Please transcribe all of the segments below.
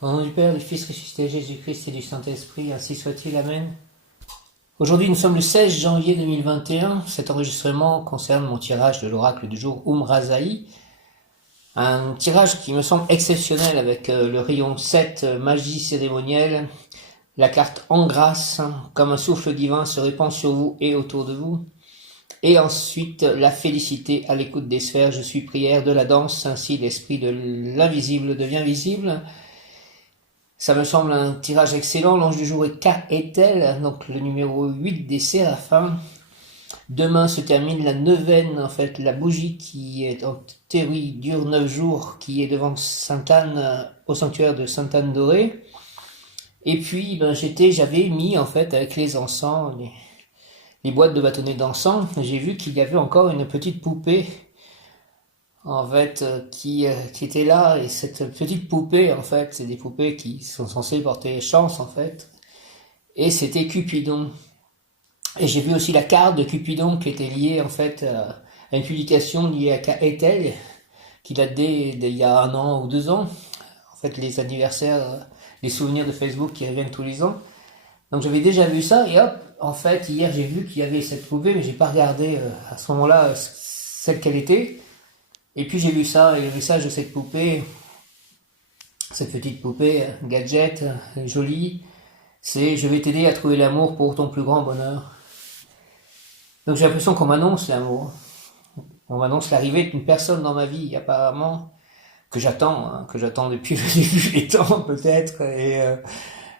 Au nom du Père, du Fils ressuscité, Jésus-Christ et du Saint-Esprit, ainsi soit-il. Amen. Aujourd'hui, nous sommes le 16 janvier 2021. Cet enregistrement concerne mon tirage de l'oracle du jour Razaï. Un tirage qui me semble exceptionnel avec le rayon 7, magie cérémonielle, la carte en grâce, comme un souffle divin se répand sur vous et autour de vous. Et ensuite, la félicité à l'écoute des sphères, je suis prière de la danse, ainsi l'esprit de l'invisible devient visible. Ça me semble un tirage excellent. L'ange du jour est Kaetel, donc le numéro 8 des séraphins. Demain se termine la neuvaine, en fait, la bougie qui est en théorie dure 9 jours, qui est devant Sainte-Anne, au sanctuaire de Sainte-Anne dorée. Et puis, j'avais mis, en fait, avec les encens, les boîtes de bâtonnets d'encens, j'ai vu qu'il y avait encore une petite poupée en fait, qui était là, et cette petite poupée, en fait, c'est des poupées qui sont censées porter chance, en fait, et c'était Cupidon. Et j'ai vu aussi la carte de Cupidon qui était liée, en fait, à une publication liée à Ethel, qui date d'il y a 1 an ou 2 ans, en fait, les anniversaires, les souvenirs de Facebook qui reviennent tous les ans. Donc j'avais déjà vu ça, et hop, en fait, hier j'ai vu qu'il y avait cette poupée, mais j'ai pas regardé à ce moment-là celle qu'elle était. Et puis j'ai vu ça, et le message de cette poupée, cette petite poupée, gadget, jolie, c'est « Je vais t'aider à trouver l'amour pour ton plus grand bonheur ». Donc j'ai l'impression qu'on m'annonce l'amour. On m'annonce l'arrivée d'une personne dans ma vie, apparemment, que j'attends depuis le début des temps, peut-être, et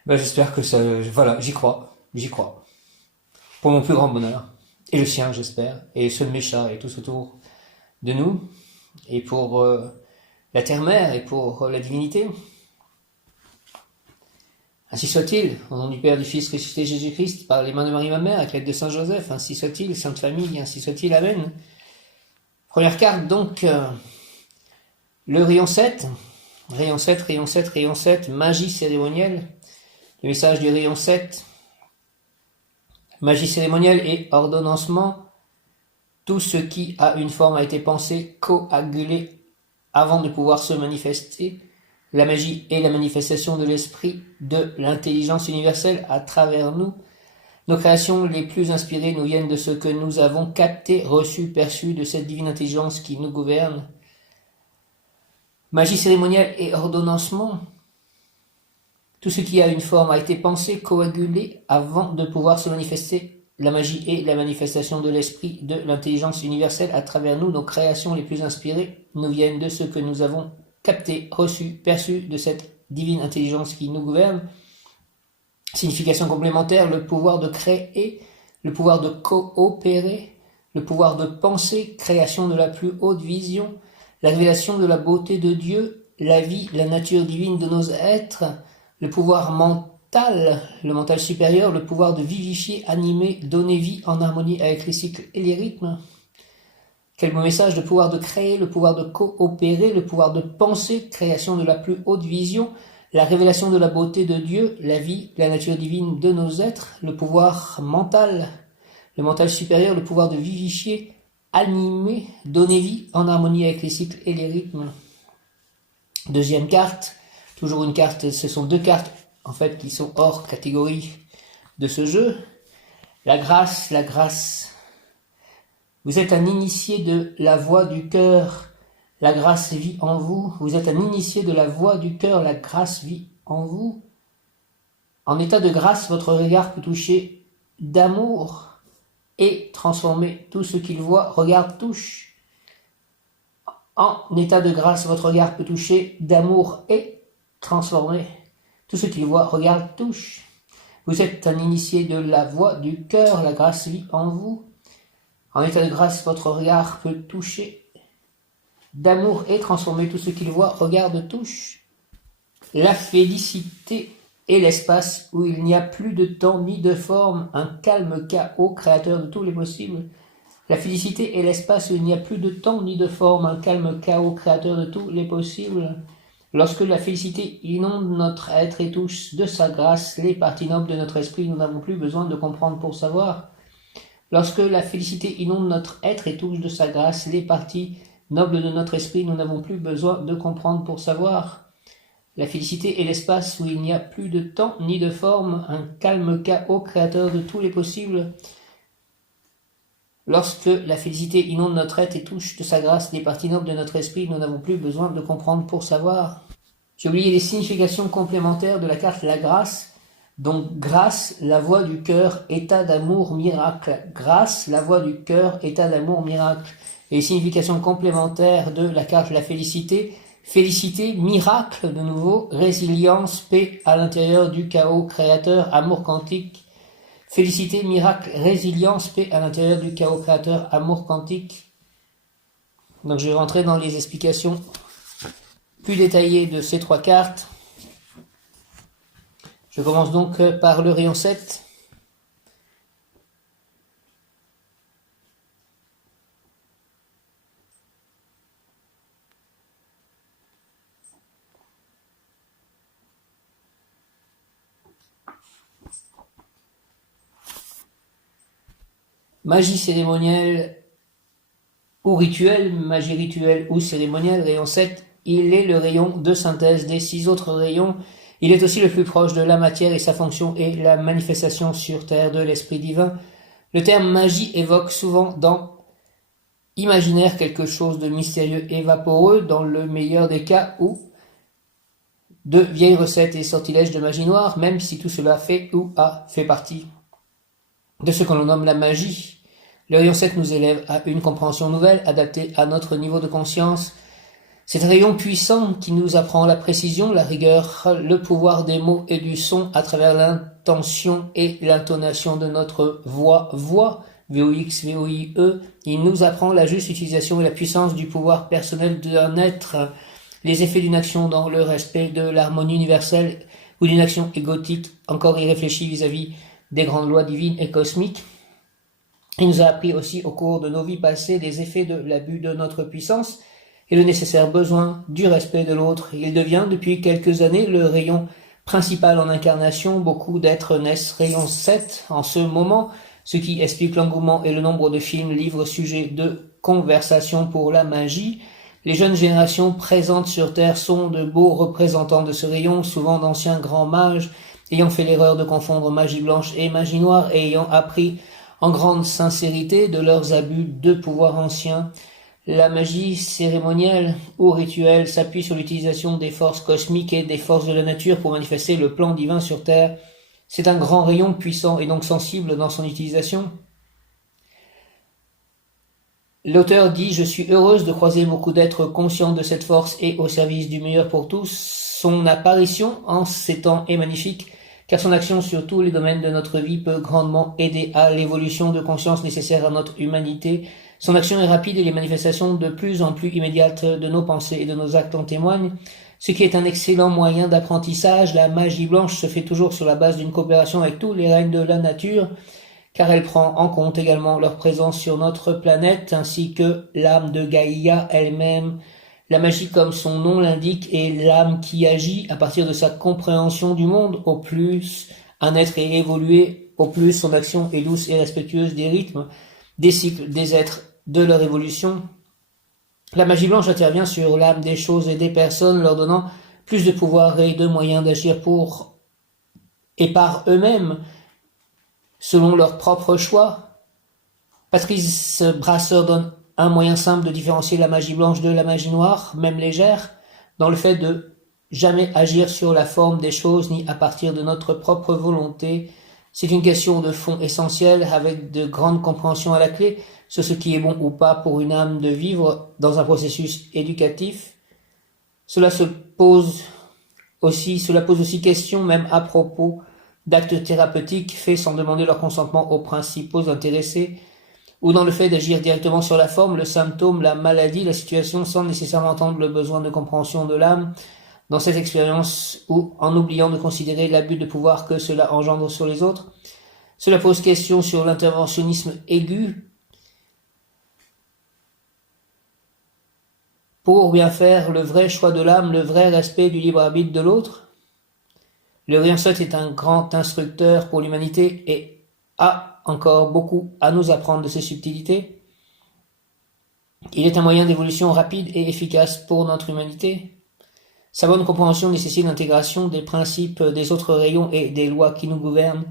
j'espère que ça... Voilà, j'y crois. Pour mon plus grand bonheur. Et le sien, j'espère, et ceux de mes chats, et tous autour de nous. Et pour la terre-mère et pour la divinité. Ainsi soit-il, au nom du Père, du Fils ressuscité Jésus-Christ, par les mains de Marie ma mère, avec l'aide de Saint Joseph, ainsi soit-il, Sainte Famille, ainsi soit-il, Amen. Première carte, donc, le rayon 7, magie cérémonielle. Le message du rayon 7, magie cérémonielle et ordonnancement. Tout ce qui a une forme a été pensé, coagulé, avant de pouvoir se manifester. La magie est la manifestation de l'esprit de l'intelligence universelle à travers nous. Nos créations les plus inspirées nous viennent de ce que nous avons capté, reçu, perçu de cette divine intelligence qui nous gouverne. Magie cérémonielle et ordonnancement. Tout ce qui a une forme a été pensé, coagulé, avant de pouvoir se manifester. La magie est la manifestation de l'esprit de l'intelligence universelle à travers nous. Nos créations les plus inspirées nous viennent de ce que nous avons capté, reçu, perçu de cette divine intelligence qui nous gouverne. Signification complémentaire, le pouvoir de créer, le pouvoir de coopérer, le pouvoir de penser, création de la plus haute vision, la révélation de la beauté de Dieu, la vie, la nature divine de nos êtres, le pouvoir mental, le mental supérieur, le pouvoir de vivifier, animer, donner vie en harmonie avec les cycles et les rythmes. Quel beau message, le pouvoir de créer, le pouvoir de coopérer, le pouvoir de penser, création de la plus haute vision, la révélation de la beauté de Dieu, la vie, la nature divine de nos êtres, le pouvoir mental, le mental supérieur, le pouvoir de vivifier, animer, donner vie en harmonie avec les cycles et les rythmes. Deuxième carte, toujours une carte, ce sont 2 cartes en fait qui sont hors catégorie de ce jeu. La grâce. Vous êtes un initié de la voix du cœur, la grâce vit en vous. Vous êtes un initié de la voix du cœur, la grâce vit en vous. En état de grâce, votre regard peut toucher d'amour et transformer tout ce qu'il voit, regarde, touche. En état de grâce, votre regard peut toucher d'amour et transformer tout ce qu'il voit, regarde, touche. Vous êtes un initié de la voix du cœur, la grâce vit en vous. En état de grâce, votre regard peut toucher d'amour et transformer tout ce qu'il voit, regarde, touche. La félicité est l'espace où il n'y a plus de temps ni de forme, un calme chaos créateur de tous les possibles. La félicité est l'espace où il n'y a plus de temps ni de forme, un calme chaos créateur de tous les possibles. Lorsque la félicité inonde notre être et touche de sa grâce les parties nobles de notre esprit, nous n'avons plus besoin de comprendre pour savoir. Lorsque la félicité inonde notre être et touche de sa grâce les parties nobles de notre esprit, nous n'avons plus besoin de comprendre pour savoir. La félicité est l'espace où il n'y a plus de temps ni de forme, un calme chaos créateur de tous les possibles. Lorsque la félicité inonde notre être et touche de sa grâce les parties nobles de notre esprit, nous n'avons plus besoin de comprendre pour savoir. J'ai oublié les significations complémentaires de la carte La Grâce. Donc, grâce, la voix du cœur, état d'amour, miracle. Grâce, la voix du cœur, état d'amour, miracle. Et les significations complémentaires de la carte La Félicité. Félicité, miracle de nouveau, résilience, paix à l'intérieur du chaos créateur, amour quantique. Félicité, miracle, résilience, paix à l'intérieur du chaos créateur, amour quantique. Donc je vais rentrer dans les explications plus détaillées de ces trois cartes. Je commence donc par le rayon 7. Magie cérémonielle ou rituelle, magie rituelle ou cérémonielle, rayon 7, il est le rayon de synthèse des 6 autres rayons. Il est aussi le plus proche de la matière et sa fonction est la manifestation sur Terre de l'Esprit divin. Le terme magie évoque souvent dans imaginaire quelque chose de mystérieux et vaporeux, dans le meilleur des cas, ou de vieilles recettes et sortilèges de magie noire, même si tout cela fait ou a fait partie de ce que l'on nomme la magie. Le rayon 7 nous élève à une compréhension nouvelle, adaptée à notre niveau de conscience. C'est un rayon puissant qui nous apprend la précision, la rigueur, le pouvoir des mots et du son à travers l'intention et l'intonation de notre voix, VOX, VOIE. Il nous apprend la juste utilisation et la puissance du pouvoir personnel d'un être, les effets d'une action dans le respect de l'harmonie universelle ou d'une action égotique encore irréfléchie vis-à-vis des grandes lois divines et cosmiques. Il nous a appris aussi au cours de nos vies passées des effets de l'abus de notre puissance et le nécessaire besoin du respect de l'autre. Il devient depuis quelques années le rayon principal en incarnation. Beaucoup d'êtres naissent rayon 7 en ce moment, ce qui explique l'engouement et le nombre de films, livres, sujets de conversation pour la magie. Les jeunes générations présentes sur Terre sont de beaux représentants de ce rayon, souvent d'anciens grands mages, ayant fait l'erreur de confondre magie blanche et magie noire et ayant appris en grande sincérité de leurs abus de pouvoir anciens. La magie cérémonielle ou rituelle s'appuie sur l'utilisation des forces cosmiques et des forces de la nature pour manifester le plan divin sur Terre. C'est un grand rayon puissant et donc sensible dans son utilisation. L'auteur dit « Je suis heureuse de croiser beaucoup d'êtres conscients de cette force et au service du meilleur pour tous. Son apparition en ces temps est magnifique, car son action sur tous les domaines de notre vie peut grandement aider à l'évolution de conscience nécessaire à notre humanité. Son action est rapide et les manifestations de plus en plus immédiates de nos pensées et de nos actes en témoignent, ce qui est un excellent moyen d'apprentissage. La magie blanche se fait toujours sur la base d'une coopération avec tous les règnes de la nature, car elle prend en compte également leur présence sur notre planète, ainsi que l'âme de Gaïa elle-même. La magie, comme son nom l'indique, est l'âme qui agit à partir de sa compréhension du monde. Au plus un être est évolué, au plus son action est douce et respectueuse des rythmes, des cycles des êtres, de leur évolution. La magie blanche intervient sur l'âme des choses et des personnes, leur donnant plus de pouvoir et de moyens d'agir pour et par eux-mêmes, selon leur propre choix. Patrice Brasseur donne un moyen simple de différencier la magie blanche de la magie noire, même légère, dans le fait de jamais agir sur la forme des choses ni à partir de notre propre volonté. C'est une question de fond essentielle avec de grandes compréhensions à la clé sur ce qui est bon ou pas pour une âme de vivre dans un processus éducatif. Cela pose aussi question même à propos d'actes thérapeutiques faits sans demander leur consentement aux principaux intéressés, ou dans le fait d'agir directement sur la forme, le symptôme, la maladie, la situation, sans nécessairement entendre le besoin de compréhension de l'âme, dans cette expérience, ou en oubliant de considérer l'abus de pouvoir que cela engendre sur les autres. Cela pose question sur l'interventionnisme aigu, pour bien faire le vrai choix de l'âme, le vrai respect du libre arbitre de l'autre. Le rayon 7 est un grand instructeur pour l'humanité et a encore beaucoup à nous apprendre de ses subtilités. Il est un moyen d'évolution rapide et efficace pour notre humanité. Sa bonne compréhension nécessite l'intégration des principes des autres rayons et des lois qui nous gouvernent.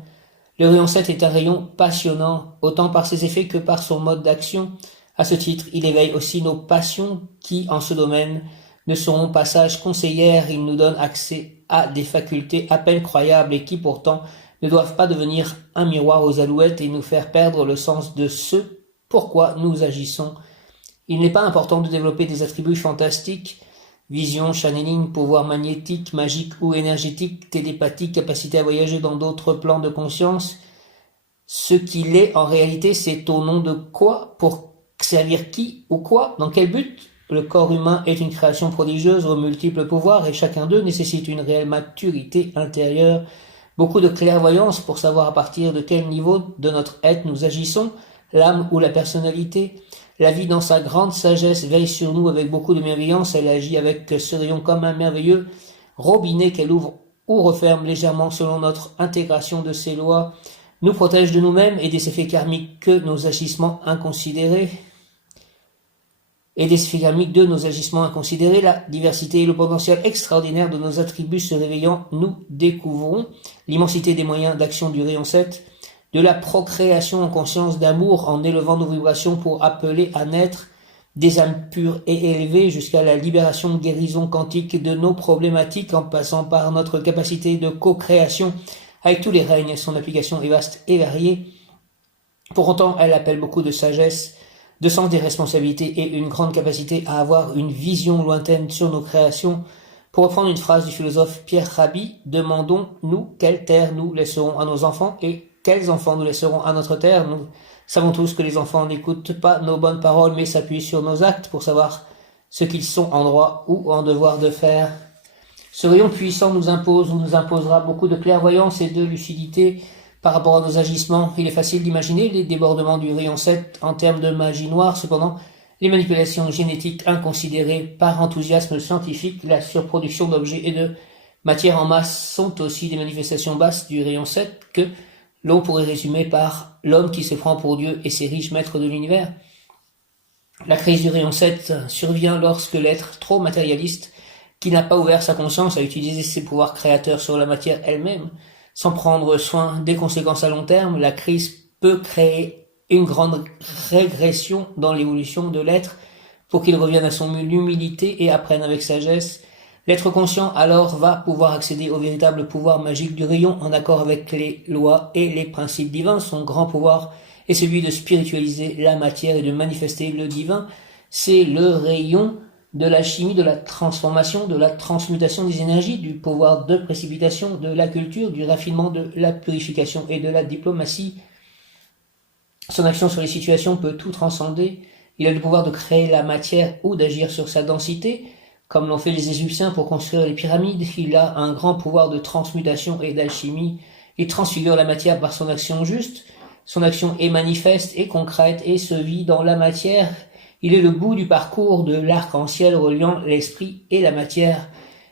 Le rayon 7 est un rayon passionnant, autant par ses effets que par son mode d'action. À ce titre, il éveille aussi nos passions qui, en ce domaine, ne seront pas sages conseillères. Il nous donne accès à des facultés à peine croyables et qui, pourtant, ne doivent pas devenir un miroir aux alouettes et nous faire perdre le sens de ce pourquoi nous agissons. Il n'est pas important de développer des attributs fantastiques, vision, channeling, pouvoir magnétique, magique ou énergétique, télépathique, capacité à voyager dans d'autres plans de conscience. Ce qu'il est en réalité, c'est au nom de quoi, pour servir qui ou quoi, dans quel but. Le corps humain est une création prodigieuse aux multiples pouvoirs et chacun d'eux nécessite une réelle maturité intérieure, beaucoup de clairvoyance pour savoir à partir de quel niveau de notre être nous agissons, l'âme ou la personnalité. La vie dans sa grande sagesse veille sur nous avec beaucoup de bienveillance, elle agit avec ce rayon comme un merveilleux robinet qu'elle ouvre ou referme légèrement selon notre intégration de ses lois, nous protège de nous-mêmes et des effets karmiques que nos agissements inconsidérés. La diversité et le potentiel extraordinaire de nos attributs se réveillant, nous découvrons l'immensité des moyens d'action du rayon 7, de la procréation en conscience d'amour en élevant nos vibrations pour appeler à naître des âmes pures et élevées jusqu'à la libération, guérison quantique de nos problématiques en passant par notre capacité de co-création avec tous les règnes. Son application est vaste et variée. Pour autant, elle appelle beaucoup de sagesse, de sens des responsabilités et une grande capacité à avoir une vision lointaine sur nos créations. Pour reprendre une phrase du philosophe Pierre Rabhi, demandons-nous quelle terre nous laisserons à nos enfants et quels enfants nous laisserons à notre terre. Nous savons tous que les enfants n'écoutent pas nos bonnes paroles mais s'appuient sur nos actes pour savoir ce qu'ils sont en droit ou en devoir de faire. Ce rayon puissant nous impose ou nous imposera beaucoup de clairvoyance et de lucidité par rapport à nos agissements. Il est facile d'imaginer les débordements du rayon 7 en termes de magie noire. Cependant, les manipulations génétiques inconsidérées par enthousiasme scientifique, la surproduction d'objets et de matière en masse sont aussi des manifestations basses du rayon 7 que l'on pourrait résumer par l'homme qui se prend pour Dieu et ses riches maîtres de l'univers. La crise du rayon 7 survient lorsque l'être trop matérialiste, qui n'a pas ouvert sa conscience à utiliser ses pouvoirs créateurs sur la matière elle-même, sans prendre soin des conséquences à long terme, la crise peut créer une grande régression dans l'évolution de l'être pour qu'il revienne à son humilité et apprenne avec sagesse. L'être conscient alors va pouvoir accéder au véritable pouvoir magique du rayon en accord avec les lois et les principes divins. Son grand pouvoir est celui de spiritualiser la matière et de manifester le divin. C'est le rayon de la chimie, de la transformation, de la transmutation des énergies, du pouvoir de précipitation, de la culture, du raffinement, de la purification et de la diplomatie. Son action sur les situations peut tout transcender. Il a le pouvoir de créer la matière ou d'agir sur sa densité, comme l'ont fait les Égyptiens pour construire les pyramides. Il a un grand pouvoir de transmutation et d'alchimie. Il transfigure la matière par son action juste. Son action est manifeste et concrète et se vit dans la matière. Il est le bout du parcours de l'arc-en-ciel reliant l'esprit et la matière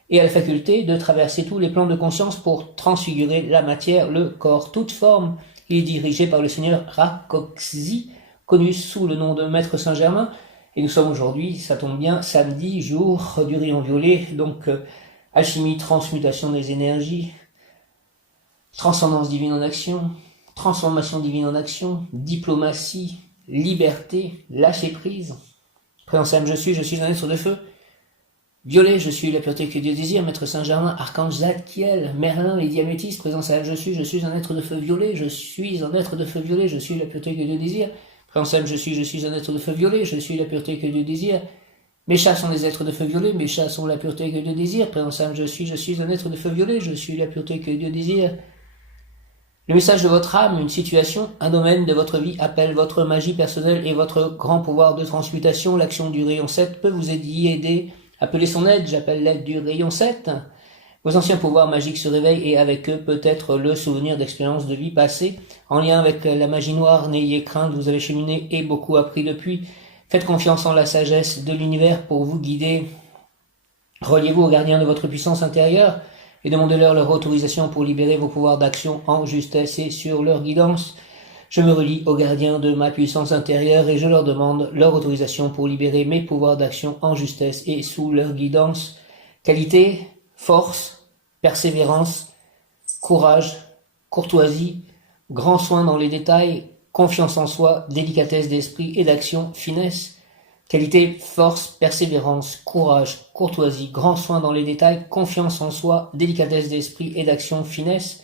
et a la faculté de traverser tous les plans de conscience pour transfigurer la matière, le corps, toute forme. Il est dirigé par le seigneur Rakoczy, connu sous le nom de Maître Saint-Germain. Et nous sommes aujourd'hui, ça tombe bien, samedi, jour du rayon violet, donc alchimie, transmutation des énergies, transcendance divine en action, transformation divine en action, diplomatie, liberté, lâcher prise. Prénom Sam, je suis un être de feu. Violet, je suis la pureté que Dieu désire. Maître Saint-Germain, archange Zadkiel, Merlin, les diamétistes. Présent Sam, je suis un être de feu violet. Je suis un être de feu violet. Je suis la pureté que Dieu désire. Présent Sam, je suis un être de feu violet. Je suis la pureté que Dieu désire. Mes chats sont des êtres de feu violet. Mes chats sont la pureté que Dieu désire. Présent Sam, je suis un être de feu violet. Je suis la pureté que Dieu désire. Le message de votre âme, une situation, un domaine de votre vie appelle votre magie personnelle et votre grand pouvoir de transmutation. L'action du rayon 7 peut vous aider. Appelez son aide, j'appelle l'aide du rayon 7. Vos anciens pouvoirs magiques se réveillent et avec eux peut-être le souvenir d'expériences de vie passées. En lien avec la magie noire, n'ayez crainte, vous avez cheminé et beaucoup appris depuis. Faites confiance en la sagesse de l'univers pour vous guider. Reliez-vous aux gardiens de votre puissance intérieure et demandez-leur leur autorisation pour libérer vos pouvoirs d'action en justesse et sur leur guidance. Je me relie aux gardiens de ma puissance intérieure et je leur demande leur autorisation pour libérer mes pouvoirs d'action en justesse et sous leur guidance. Qualité, force, persévérance, courage, courtoisie, grand soin dans les détails, confiance en soi, délicatesse d'esprit et d'action, finesse. Qualité, force, persévérance, courage, courtoisie, grand soin dans les détails, confiance en soi, délicatesse d'esprit et d'action, finesse.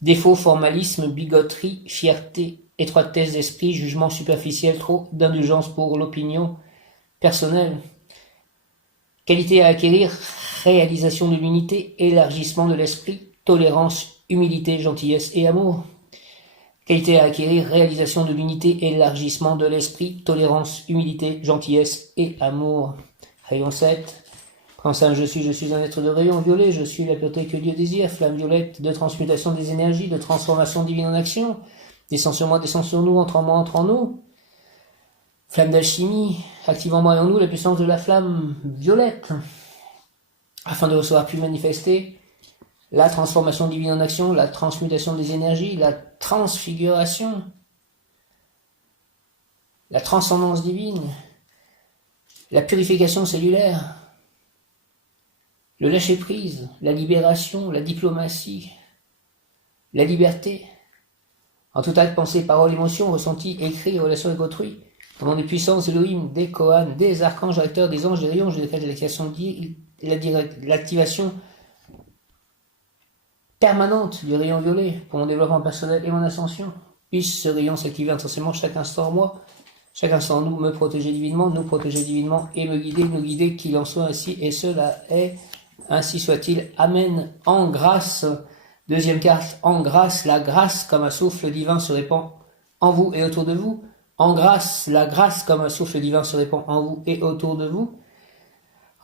Défaut, formalisme, bigoterie, fierté, étroitesse d'esprit, jugement superficiel, trop d'indulgence pour l'opinion personnelle. Qualité à acquérir, réalisation de l'unité, élargissement de l'esprit, tolérance, humilité, gentillesse et amour. Qualité à acquérir, réalisation de l'unité, élargissement de l'esprit, tolérance, humilité, gentillesse et amour. Rayon 7. Prince je suis un être de rayon violet, je suis la pureté que Dieu désire, flamme violette de transmutation des énergies, de transformation divine en action. Descends sur moi, descends sur nous, entre en moi, entre en nous. Flamme d'alchimie, active en moi et en nous la puissance de la flamme violette, afin de recevoir puis manifester la transformation divine en action, la transmutation des énergies, la transfiguration, la transcendance divine, la purification cellulaire, le lâcher-prise, la libération, la diplomatie, la liberté, en tout acte, pensée, parole, émotion, ressenti, écrit, relation avec autrui, au nom des puissances Elohim, des Kohan, des archanges, directeurs, des anges, des rayons, je décrète l'activation permanente du rayon violet pour mon développement personnel et mon ascension. Puisse ce rayon s'activer intensément chaque instant en moi, chaque instant en nous, me protéger divinement, nous protéger divinement et me guider, nous guider, qu'il en soit ainsi et cela est, ainsi soit-il. Amen. En grâce, deuxième carte, en grâce, la grâce comme un souffle divin se répand en vous et autour de vous. En grâce, la grâce comme un souffle divin se répand en vous et autour de vous.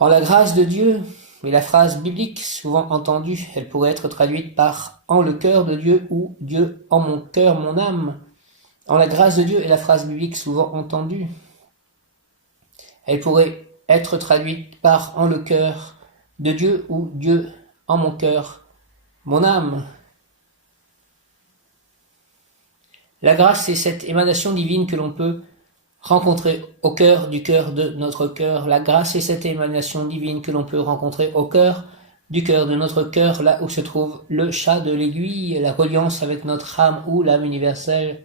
En la grâce de Dieu, mais la phrase biblique souvent entendue, elle pourrait être traduite par « en le cœur de Dieu » ou « Dieu en mon cœur, mon âme ». En la grâce de Dieu est la phrase biblique souvent entendue. Elle pourrait être traduite par « en le cœur de Dieu » ou « Dieu en mon cœur, mon âme ». La grâce, c'est cette émanation divine que l'on peut rencontrer au cœur de notre cœur. La grâce est cette émanation divine que l'on peut rencontrer au cœur du cœur de notre cœur, là où se trouve le chat de l'aiguille, la reliance avec notre âme ou l'âme universelle.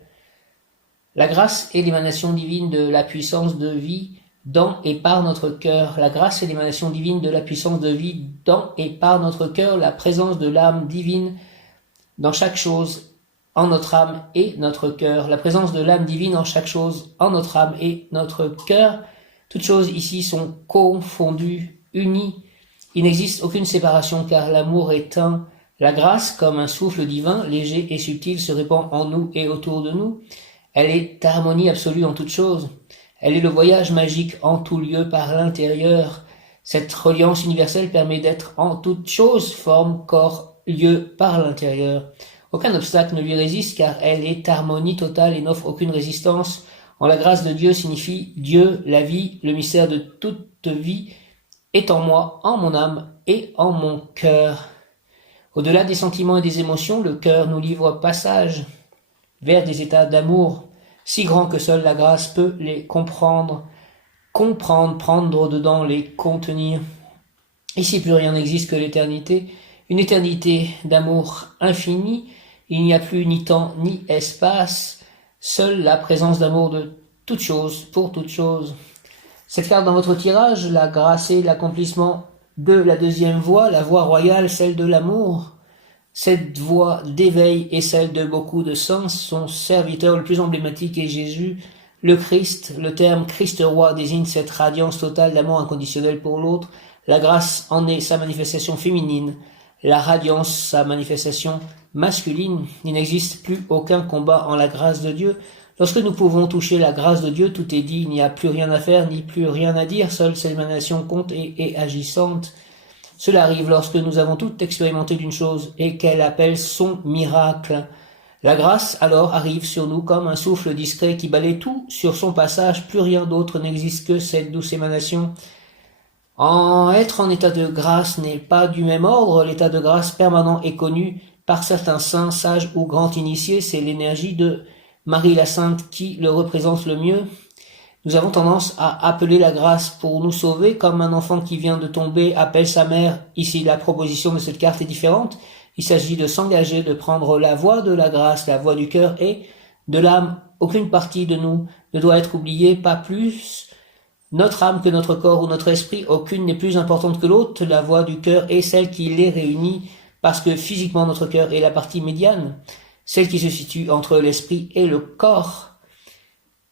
La grâce est l'émanation divine de la puissance de vie dans et par notre cœur. La grâce est l'émanation divine de la puissance de vie dans et par notre cœur, la présence de l'âme divine dans chaque chose, en notre âme et notre cœur, la présence de l'âme divine en chaque chose, en notre âme et notre cœur. Toutes choses ici sont confondues, unies. Il n'existe aucune séparation car l'amour est un. La grâce, comme un souffle divin, léger et subtil, se répand en nous et autour de nous. Elle est harmonie absolue en toutes choses. Elle est le voyage magique en tout lieu par l'intérieur. Cette reliance universelle permet d'être en toutes choses, forme, corps, lieu par l'intérieur. Aucun obstacle ne lui résiste car elle est harmonie totale et n'offre aucune résistance. En la grâce de Dieu signifie Dieu, la vie, le mystère de toute vie est en moi, en mon âme et en mon cœur. Au-delà des sentiments et des émotions, le cœur nous livre passage vers des états d'amour si grands que seule la grâce peut les comprendre, prendre dedans, les contenir. Ici plus rien n'existe que l'éternité, une éternité d'amour infini. Il n'y a plus ni temps ni espace, seule la présence d'amour de toute chose, pour toute chose. Cette carte dans votre tirage, la grâce et l'accomplissement de la deuxième voie, la voie royale, celle de l'amour. Cette voie d'éveil est celle de beaucoup de sens. Son serviteur le plus emblématique est Jésus, le Christ. Le terme Christ roi désigne cette radiance totale d'amour inconditionnel pour l'autre. La grâce en est sa manifestation féminine. La radiance, sa manifestation masculine. Il n'existe plus aucun combat en la grâce de Dieu. Lorsque nous pouvons toucher la grâce de Dieu, tout est dit, il n'y a plus rien à faire, ni plus rien à dire, seule cette émanation compte et est agissante. Cela arrive lorsque nous avons toutes expérimenté d'une chose et qu'elle appelle son miracle. La grâce, alors, arrive sur nous comme un souffle discret qui balaie tout sur son passage, plus rien d'autre n'existe que cette douce émanation. Être en état de grâce n'est pas du même ordre. L'état de grâce permanent est connu par certains saints, sages ou grands initiés. C'est l'énergie de Marie la Sainte qui le représente le mieux. Nous avons tendance à appeler la grâce pour nous sauver, comme un enfant qui vient de tomber appelle sa mère. Ici, la proposition de cette carte est différente. Il s'agit de s'engager, de prendre la voie de la grâce, la voie du cœur et de l'âme. Aucune partie de nous ne doit être oubliée, pas plus notre âme que notre corps ou notre esprit. Aucune n'est plus importante que l'autre. La voie du cœur est celle qui les réunit, parce que physiquement notre cœur est la partie médiane, celle qui se situe entre l'esprit et le corps.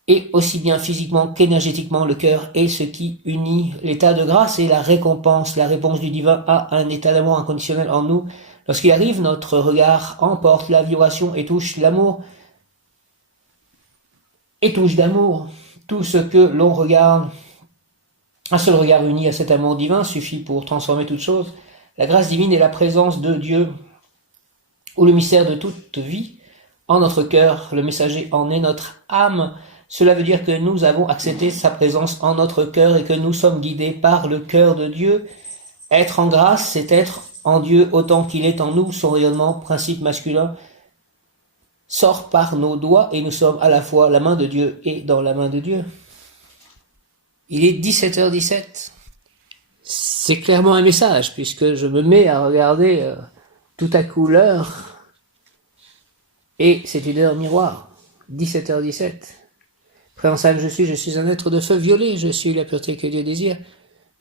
Et aussi bien physiquement qu'énergétiquement, le cœur est ce qui unit. L'état de grâce et la récompense, la réponse du divin à un état d'amour inconditionnel en nous. Lorsqu'il arrive, notre regard emporte la vibration et touche l'amour, et touche d'amour. Tout ce que l'on regarde, un seul regard uni à cet amour divin suffit pour transformer toute chose. La grâce divine est la présence de Dieu, ou le mystère de toute vie, en notre cœur. Le messager en est notre âme. Cela veut dire que nous avons accepté sa présence en notre cœur et que nous sommes guidés par le cœur de Dieu. Être en grâce, c'est être en Dieu autant qu'il est en nous. Son rayonnement, principe masculin, sort par nos doigts et nous sommes à la fois la main de Dieu et dans la main de Dieu. Il est 17h17. C'est clairement un message, puisque je me mets à regarder tout à coup l'heure, et c'est une heure miroir. 17h17. Frère Anselme, je suis un être de feu violet, je suis la pureté que Dieu désire.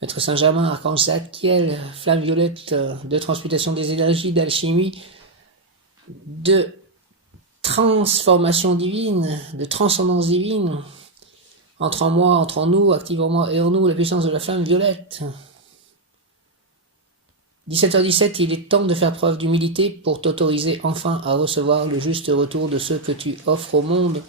Maître Saint-Germain, Archange Zadkiel, flamme violette de transmutation des énergies, d'alchimie, de transformation divine, de transcendance divine. Entre en moi, entre en nous, active en moi et en nous la puissance de la flamme violette. 17h17, il est temps de faire preuve d'humilité pour t'autoriser enfin à recevoir le juste retour de ce que tu offres au monde.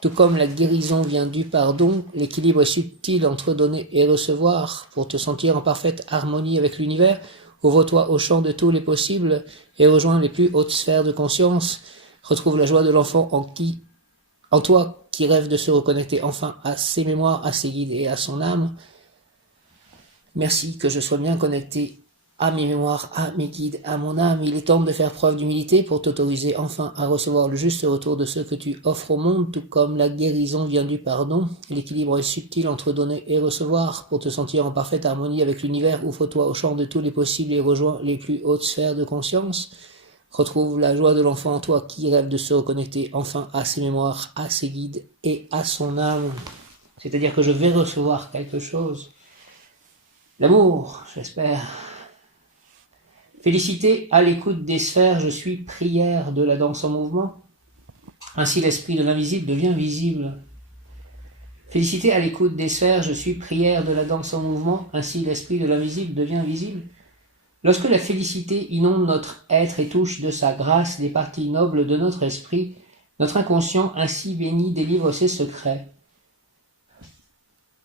Tout comme la guérison vient du pardon, l'équilibre est subtil entre donner et recevoir. Pour te sentir en parfaite harmonie avec l'univers, ouvre-toi au champ de tous les possibles et rejoins les plus hautes sphères de conscience. Retrouve la joie de l'enfant en toi qui rêve de se reconnecter enfin à ses mémoires, à ses guides et à son âme. Merci que je sois bien connecté à mes mémoires, à mes guides, à mon âme. Il est temps de faire preuve d'humilité pour t'autoriser enfin à recevoir le juste retour de ce que tu offres au monde, tout comme la guérison vient du pardon. L'équilibre est subtil entre donner et recevoir. Pour te sentir en parfaite harmonie avec l'univers, ouvre-toi au champ de tous les possibles et rejoins les plus hautes sphères de conscience. Retrouve la joie de l'enfant en toi qui rêve de se reconnecter enfin à ses mémoires, à ses guides et à son âme. C'est-à-dire que je vais recevoir quelque chose. L'amour, j'espère. Félicité à l'écoute des sphères, je suis prière de la danse en mouvement. Ainsi l'esprit de l'invisible devient visible. Félicité à l'écoute des sphères, je suis prière de la danse en mouvement. Ainsi l'esprit de l'invisible devient visible. Lorsque la félicité inonde notre être et touche de sa grâce les parties nobles de notre esprit, notre inconscient ainsi béni délivre ses secrets.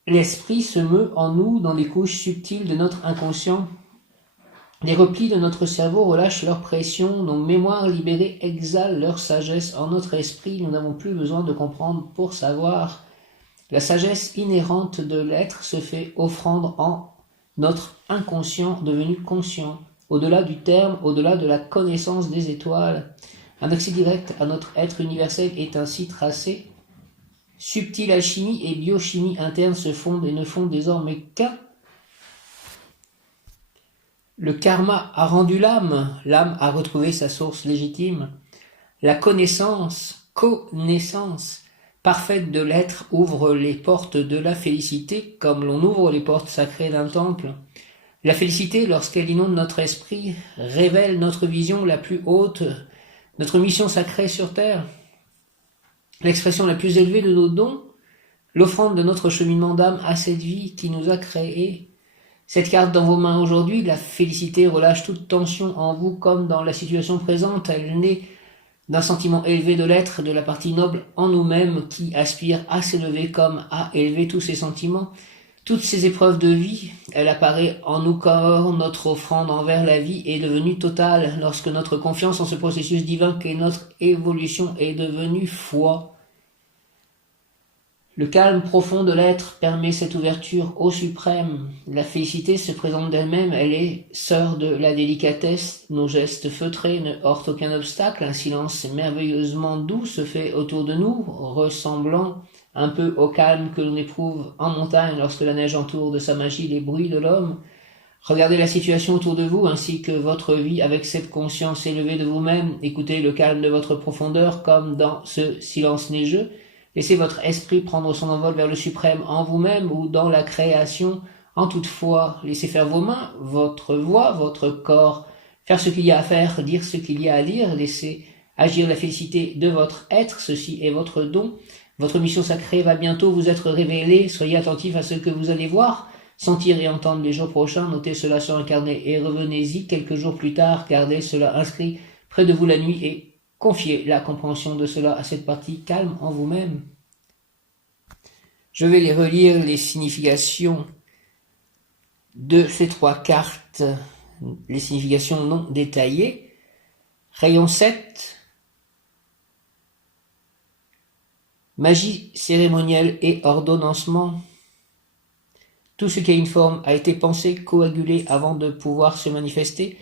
L'esprit se meut en nous dans les couches subtiles de notre inconscient. Les replis de notre cerveau relâchent leur pression, nos mémoires libérées exhalent leur sagesse en notre esprit. Nous n'avons plus besoin de comprendre pour savoir. La sagesse inhérente de l'être se fait offrande en notre inconscient devenu conscient, au-delà du terme, au-delà de la connaissance des étoiles. Un accès direct à notre être universel est ainsi tracé. Subtile alchimie et biochimie interne se fondent et ne font désormais qu'un. Le karma a rendu l'âme a retrouvé sa source légitime. La connaissance parfaite de l'être ouvre les portes de la félicité comme l'on ouvre les portes sacrées d'un temple. La félicité, lorsqu'elle inonde notre esprit, révèle notre vision la plus haute, notre mission sacrée sur terre, l'expression la plus élevée de nos dons, l'offrande de notre cheminement d'âme à cette vie qui nous a créés. Cette carte dans vos mains aujourd'hui, la félicité relâche toute tension en vous comme dans la situation présente. Elle naît d'un sentiment élevé de l'être, de la partie noble en nous-mêmes qui aspire à s'élever comme à élever tous ses sentiments. Toutes ces épreuves de vie, elle apparaît en nous comme notre offrande envers la vie est devenue totale lorsque notre confiance en ce processus divin qu'est notre évolution est devenue foi. Le calme profond de l'être permet cette ouverture au suprême. La félicité se présente d'elle-même, elle est sœur de la délicatesse. Nos gestes feutrés ne heurtent aucun obstacle, un silence merveilleusement doux se fait autour de nous, ressemblant un peu au calme que l'on éprouve en montagne lorsque la neige entoure de sa magie les bruits de l'homme. Regardez la situation autour de vous ainsi que votre vie avec cette conscience élevée de vous-même. Écoutez le calme de votre profondeur comme dans ce silence neigeux. Laissez votre esprit prendre son envol vers le suprême en vous-même ou dans la création en toute foi. Laissez faire vos mains, votre voix, votre corps, faire ce qu'il y a à faire, dire ce qu'il y a à dire. Laissez agir la félicité de votre être, ceci est votre don. Votre mission sacrée va bientôt vous être révélée. Soyez attentifs à ce que vous allez voir, sentir et entendre les jours prochains. Notez cela sur un carnet et revenez-y quelques jours plus tard. Gardez cela inscrit près de vous la nuit et confiez la compréhension de cela à cette partie calme en vous-même. Je vais les relire les significations de ces 3 cartes, les significations non détaillées. Rayon 7, magie cérémonielle et ordonnancement. Tout ce qui a une forme a été pensé, coagulé avant de pouvoir se manifester.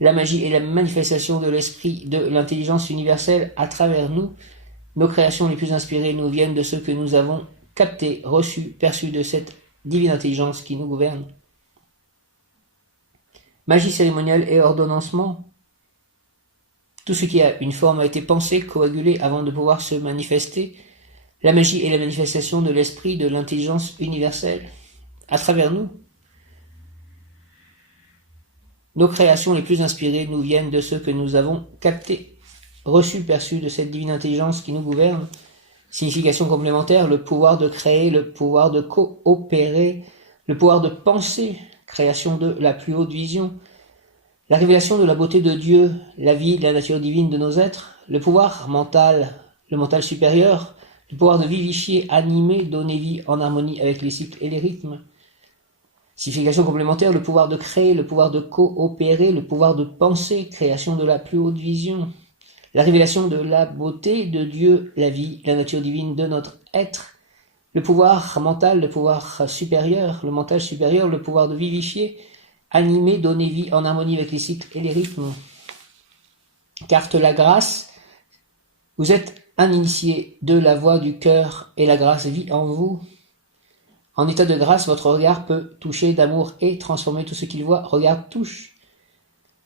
La magie est la manifestation de l'esprit de l'intelligence universelle à travers nous. Nos créations les plus inspirées nous viennent de ce que nous avons capté, reçu, perçu de cette divine intelligence qui nous gouverne. Magie cérémonielle et ordonnancement. Tout ce qui a une forme a été pensé, coagulé avant de pouvoir se manifester. La magie est la manifestation de l'esprit de l'intelligence universelle à travers nous. Nos créations les plus inspirées nous viennent de ce que nous avons capté, reçu, perçu de cette divine intelligence qui nous gouverne. Signification complémentaire, le pouvoir de créer, le pouvoir de coopérer, le pouvoir de penser, création de la plus haute vision, la révélation de la beauté de Dieu, la vie, la nature divine de nos êtres, le pouvoir mental, le mental supérieur, le pouvoir de vivifier, animer, donner vie en harmonie avec les cycles et les rythmes. Signification complémentaire, le pouvoir de créer, le pouvoir de coopérer, le pouvoir de penser, création de la plus haute vision, la révélation de la beauté de Dieu, la vie, la nature divine de notre être, le pouvoir mental, le pouvoir supérieur, le mental supérieur, le pouvoir de vivifier, animer, donner vie en harmonie avec les cycles et les rythmes. Carte la grâce, vous êtes un initié de la voie du cœur et la grâce vit en vous. En état de grâce, votre regard peut toucher d'amour et transformer tout ce qu'il voit. Regarde, touche.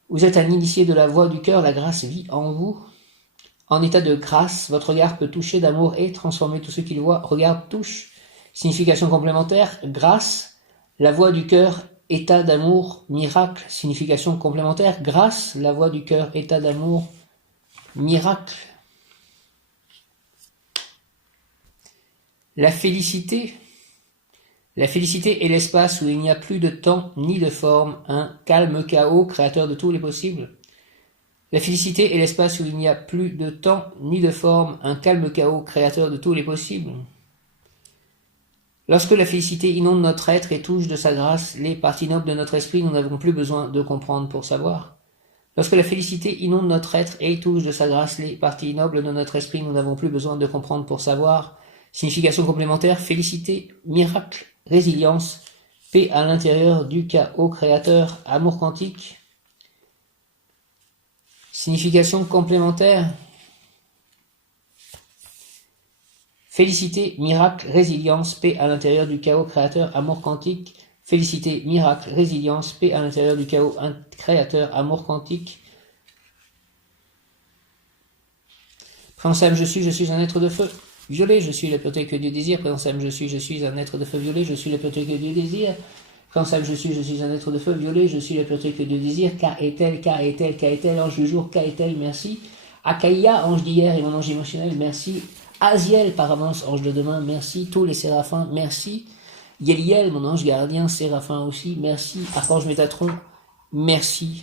Vous êtes un initié de la voie du cœur, la grâce vit en vous. En état de grâce, votre regard peut toucher d'amour et transformer tout ce qu'il voit. Regarde, touche. Signification complémentaire, grâce, la voie du cœur, état d'amour, miracle. Signification complémentaire, grâce, la voie du cœur, état d'amour, miracle. La félicité. La félicité est l'espace où il n'y a plus de temps ni de forme, un calme chaos créateur de tous les possibles. La félicité est l'espace où il n'y a plus de temps ni de forme, un calme chaos créateur de tous les possibles. Lorsque la félicité inonde notre être et touche de sa grâce les parties nobles de notre esprit, nous n'avons plus besoin de comprendre pour savoir. Lorsque la félicité inonde notre être et touche de sa grâce les parties nobles de notre esprit, nous n'avons plus besoin de comprendre pour savoir. Signification complémentaire, félicité, miracle, résilience, paix à l'intérieur du chaos créateur, amour quantique. Signification complémentaire, félicité, miracle, résilience, paix à l'intérieur du chaos créateur, amour quantique. Félicité, miracle, résilience, paix à l'intérieur du chaos créateur, amour quantique. Prince Sam, je suis un être de feu. Violet, je suis la pureté que Dieu désire. Prince Sam, je suis un être de feu. Violet, je suis la pureté que Dieu désire. Prince Sam, je suis un être de feu. Violet, je suis la pureté que Dieu désire. Ka est-elle, ange du jour, Ka est-elle, merci. Akaïa, ange d'hier et mon ange émotionnel, merci. Aziel, par avance, ange de demain, merci. Tous les séraphins, merci. Yeliel, mon ange gardien, séraphin aussi, merci. Archange Métatron, merci.